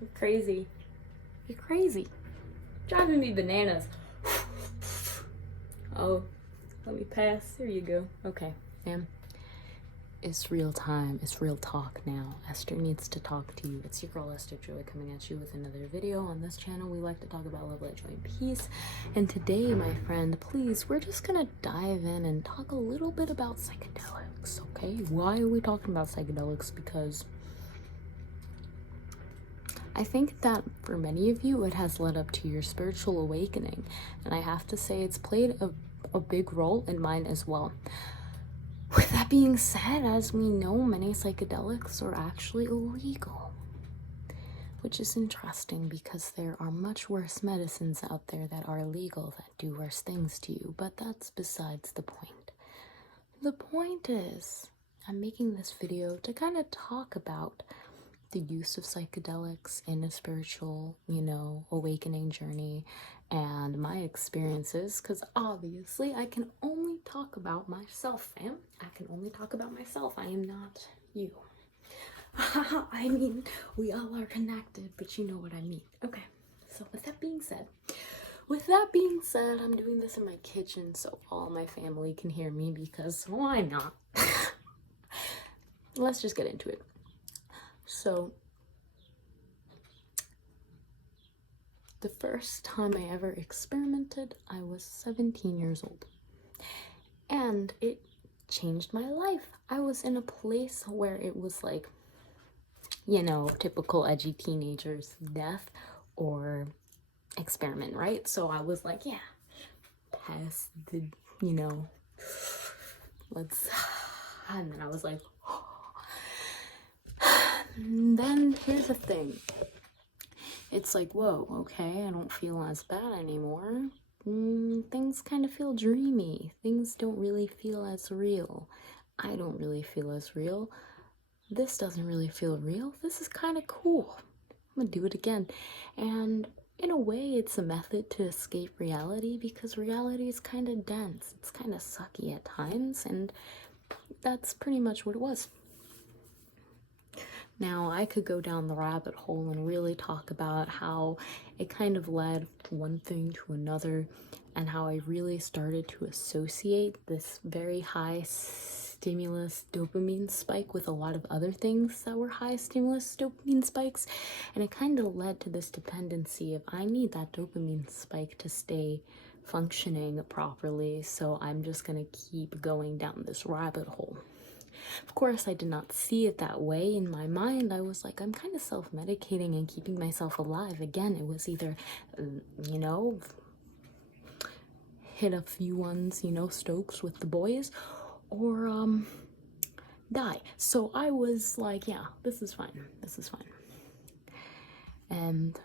You're crazy. You're crazy. Driving me bananas. Oh, let me pass. There you go. Okay, fam. It's real time. It's real talk now. Esther needs to talk to you. It's your girl Esther Joy coming at you with another video. On this channel, we like to talk about love, light, joy, and peace. And today, my friend, please, we're just gonna dive in and talk a little bit about psychedelics, okay? Why are we talking about psychedelics? Because I think that for many of you, it has led up to your spiritual awakening. And I have to say, it's played a big role in mine as well. With that being said, as we know, many psychedelics are actually illegal, which is interesting because there are much worse medicines out there that are illegal that do worse things to you, but that's besides the point. The point is, I'm making this video to kind of talk about the use of psychedelics in a spiritual, awakening journey and my experiences, because obviously I can only talk about myself, fam. I can only talk about myself. I am not you. I mean, we all are connected, but you know what I mean. Okay, so with that being said, I'm doing this in my kitchen so all my family can hear me, because why not? Let's just get into it. So, the first time I ever experimented, I was 17 years old. And it changed my life. I was in a place where it was like, typical edgy teenagers, death or experiment, right? So I was like, yeah, pass the, let's, and then I was like, then here's the thing. It's like, whoa, okay, I don't feel as bad anymore. Things kind of feel dreamy. Things don't really feel as real. I don't really feel as real. This doesn't really feel real. This is kind of cool. I'm gonna do it again. And in a way, it's a method to escape reality, because reality is kind of dense. It's kind of sucky at times, and that's pretty much what it was. Now, I could go down the rabbit hole and really talk about how it kind of led one thing to another, and how I really started to associate this very high stimulus dopamine spike with a lot of other things that were high stimulus dopamine spikes. And it kind of led to this dependency of, I need that dopamine spike to stay functioning properly, so I'm just gonna keep going down this rabbit hole. Of course, I did not see it that way. In my mind, I was like, I'm kind of self-medicating and keeping myself alive. Again, it was either, hit a few ones, stokes with the boys, or, die. So I was like, yeah, this is fine. This is fine. And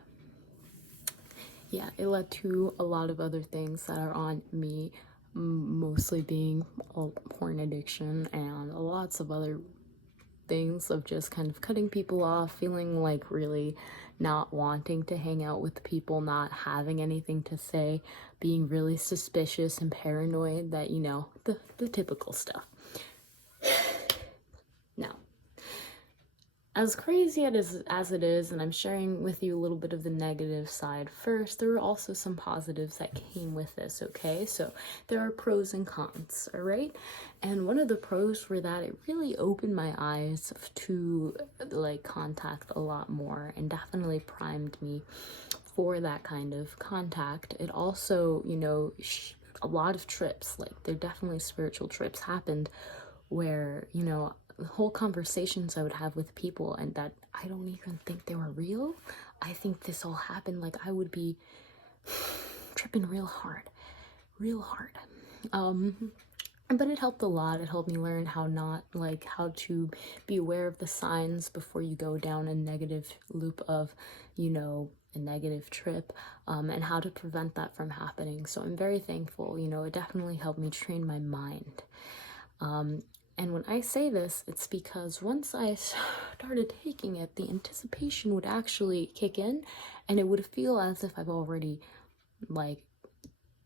yeah, it led to a lot of other things that are on me, mostly being a porn addiction and lots of other things of just kind of cutting people off, feeling like really not wanting to hang out with people, not having anything to say, being really suspicious and paranoid, that, the typical stuff. Now, as crazy as it is, and I'm sharing with you a little bit of the negative side first, there are also some positives that came with this, okay? So there are pros and cons, all right? And one of the pros were that it really opened my eyes to, contact a lot more, and definitely primed me for that kind of contact. It also, a lot of trips, there definitely spiritual trips happened where, the whole conversations I would have with people, and that I don't even think they were real. I think this all happened, I would be tripping real hard. But it helped a lot. It helped me learn how to be aware of the signs before you go down a negative loop of, a negative trip, and how to prevent that from happening. So I'm very thankful. It definitely helped me train my mind. And when I say this, it's because once I started taking it, the anticipation would actually kick in, and it would feel as if I've already,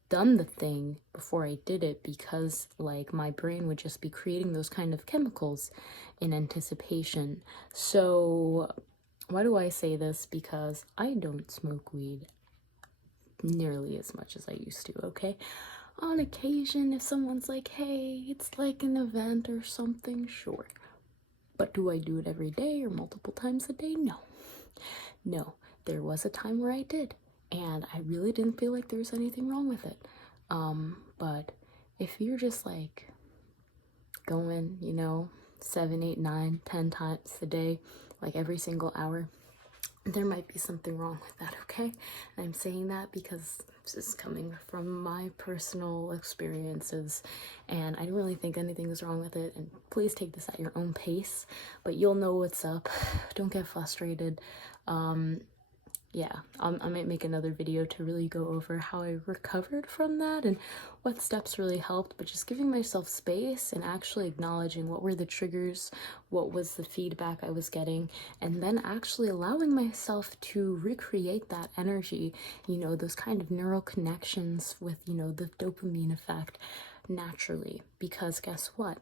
done the thing before I did it, because, my brain would just be creating those kind of chemicals in anticipation. So Why do I say this? Because I don't smoke weed nearly as much as I used to, okay? On occasion, if someone's like, hey, it's like an event or something, sure. But do I do it every day or multiple times a day? No. No. There was a time where I did, and I really didn't feel like there was anything wrong with it. But if you're just like going, 7, 8, 9, 10 times a day, like every single hour, there might be something wrong with that, okay? And I'm saying that because this is coming from my personal experiences, and I don't really think anything is wrong with it, and please take this at your own pace, but you'll know what's up. Don't get frustrated. Yeah, I might make another video to really go over how I recovered from that and what steps really helped, but just giving myself space and actually acknowledging what were the triggers, what was the feedback I was getting, and then actually allowing myself to recreate that energy, those kind of neural connections with, the dopamine effect naturally. Because guess what?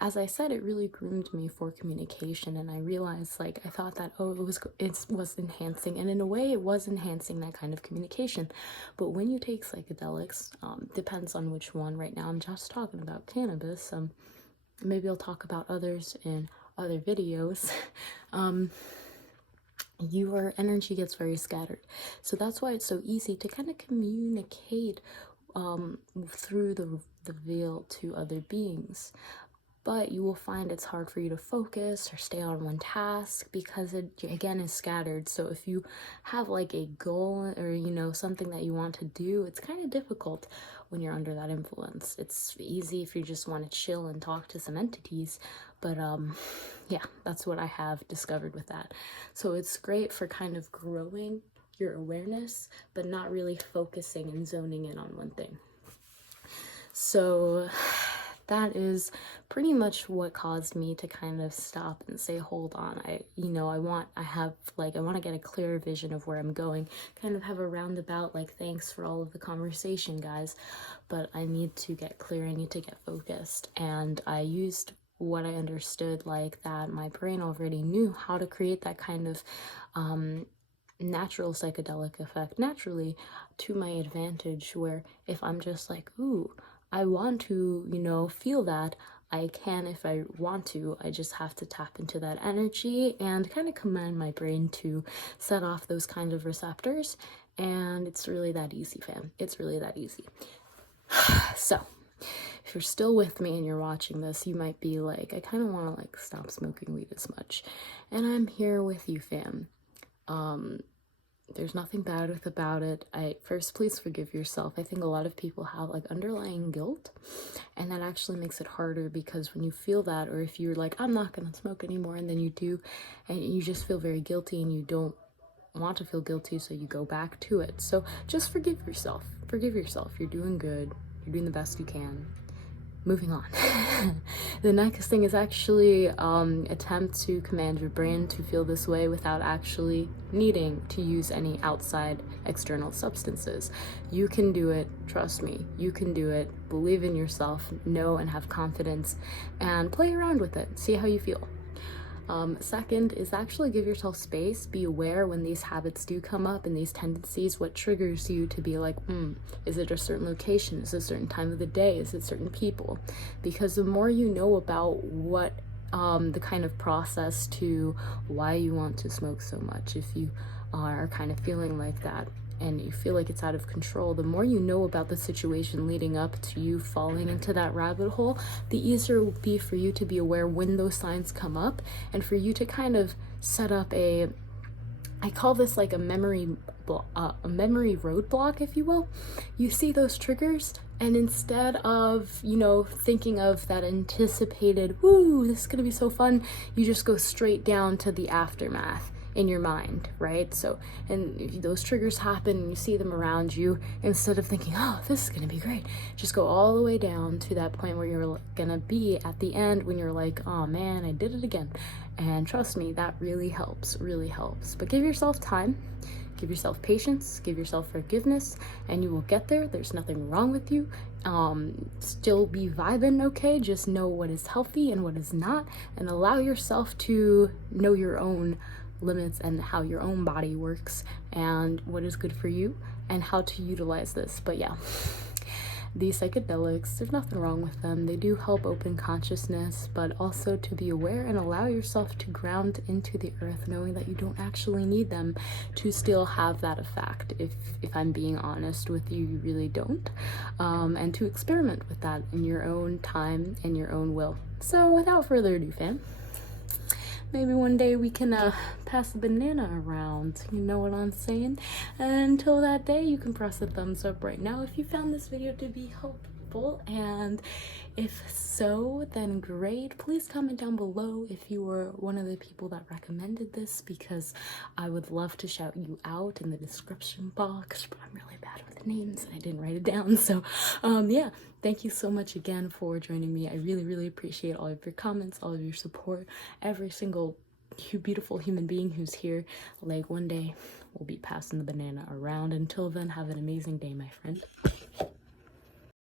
As I said, it really groomed me for communication, and I realized, I thought that, it was enhancing, and in a way it was enhancing that kind of communication. But when you take psychedelics, depends on which one. Right now I'm just talking about cannabis. Maybe I'll talk about others in other videos. Your energy gets very scattered. So that's why it's so easy to kind of communicate through the veil to other beings. But you will find it's hard for you to focus or stay on one task because it, again, is scattered. So if you have like a goal or, something that you want to do, it's kind of difficult when you're under that influence. It's easy if you just want to chill and talk to some entities. But yeah, that's what I have discovered with that. So it's great for kind of growing your awareness, but not really focusing and zoning in on one thing. So that is pretty much what caused me to kind of stop and say, hold on, I want to get a clearer vision of where I'm going, kind of have a roundabout, thanks for all of the conversation, guys, but I need to get clear, I need to get focused. And I used what I understood, that my brain already knew how to create that kind of natural psychedelic effect naturally to my advantage, where if I'm just ooh, I want to, feel that, I can if I want to. I just have to tap into that energy and kind of command my brain to set off those kind of receptors. And it's really that easy, fam. It's really that easy. So, if you're still with me and you're watching this, you might be like, I kind of want to stop smoking weed as much. And I'm here with you, fam. There's nothing bad about it. First, please forgive yourself. I think a lot of people have underlying guilt, and that actually makes it harder, because when you feel that, or if you're I'm not gonna smoke anymore, and then you do, and you just feel very guilty, and you don't want to feel guilty, so you go back to it. So just forgive yourself. Forgive yourself. You're doing good. You're doing the best you can. Moving on. The next thing is actually attempt to command your brain to feel this way without actually needing to use any outside external substances. You can do it. Trust me. You can do it. Believe in yourself. Know and have confidence, and play around with it. See how you feel. Second is actually give yourself space. Be aware when these habits do come up and these tendencies, what triggers you to be is it a certain location? Is it a certain time of the day? Is it certain people? Because the more you know about what the kind of process to why you want to smoke so much, if you are kind of feeling like that and you feel like it's out of control, the more you know about the situation leading up to you falling into that rabbit hole, the easier it will be for you to be aware when those signs come up, and for you to kind of set up I call this a memory roadblock, if you will. You see those triggers, and instead of, thinking of that anticipated, woo, this is gonna be so fun, you just go straight down to the aftermath in your mind, right? So, and if those triggers happen and you see them around you, instead of thinking, oh, this is gonna be great, just go all the way down to that point where you're gonna be at the end when you're oh man, I did it again. And trust me, that really helps, really helps. But give yourself time, give yourself patience, give yourself forgiveness, and you will get there. There's nothing wrong with you. Still be vibing, okay? Just know what is healthy and what is not, and allow yourself to know your own limits and how your own body works and what is good for you and how to utilize this. But yeah, these psychedelics, there's nothing wrong with them. They do help open consciousness, but also to be aware and allow yourself to ground into the earth, knowing that you don't actually need them to still have that effect. If I'm being honest with you, you really don't. And to experiment with that in your own time and your own will. So without further ado, fam, maybe one day we can pass the banana around, you know what I'm saying? And until that day, you can press a thumbs up right now if you found this video to be helpful, and if so, then great. Please comment down below if you were one of the people that recommended this, because I would love to shout you out in the description box, but I'm really bad with names and I didn't write it down. So yeah, thank you so much again for joining me. I really appreciate all of your comments, all of your support, every single beautiful human being who's here. Like, one day we'll be passing the banana around. Until then, have an amazing day, my friend.